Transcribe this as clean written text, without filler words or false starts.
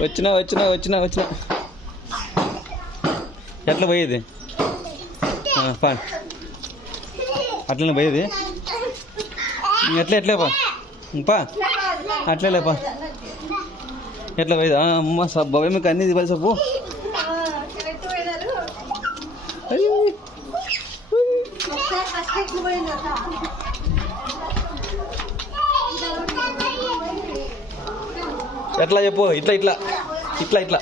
వచ్చినా వచ్చినా వచ్చినా వచ్చినా ఎట్లా పోయేది పా అట్లనే పోయేది ఎట్లా ఎట్లేపా పా అట్లేపా ఎట్లా పోయేది అమ్మ సబ్బు మీకు అన్నీ ఇవ్వాలి సబ్బు ఎట్లా చెప్పు ఇట్లా ఇట్లా ఇట్లా ఇట్లా